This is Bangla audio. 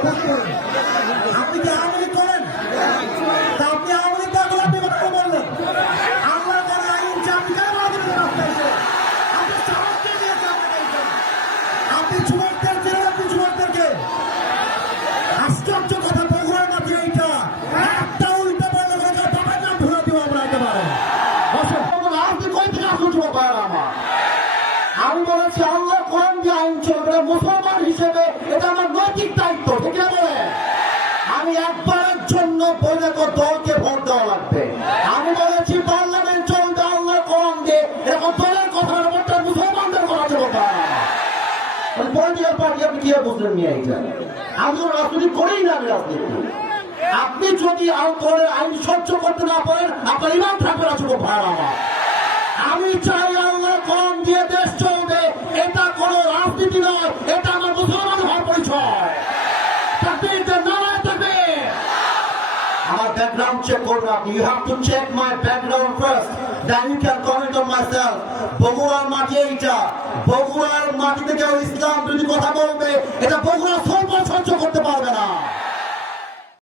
কি আওয়ামী লীগ করেন? তা আপনি আওয়ামী লীগ না আপনি কথা বললেন? আল্লাহ করে আইন আপনি কেন আমাদের? আপনি সাহস কে দিয়েছে? আপনি যুবকদের চেনেন আপনি আমরা আপনি আমার? আমি বলেছি, আল্লাহ মুসলমান হিসেবে, এটা আমার নৈতিক দায়িত্ব, ঠিক না বলে? আমি একবারের জন্য বৈধ দলকে ভোট দেওয়া লাগবে। আমি বলেছি, পার্লামেন্ট চলবে আল্লাহ কোরআন দিয়ে এরকম দলের কথা ভোটটা মুসলমানদের কথা চলবে পলিটিক্যাল পার্টি, আপনি কীভাবে বুঝলেন নিয়ে এইটা? আমি রাজনীতি করেই না রাজনীতি। আপনি যদি দলের আইন সহ্য করতে না পারেন, আপনার ইমান থাকবে না যুবক ভাই আমার। আমার ব্যাকগ্রাউন্ড চেক করবেন আপনি you have to check my background first then you can comment on my self বগুড়ার মাটি এইটা বগুড়ার মাটি থেকে ইসলাম যদি কথা বলবে এটা বগুড়া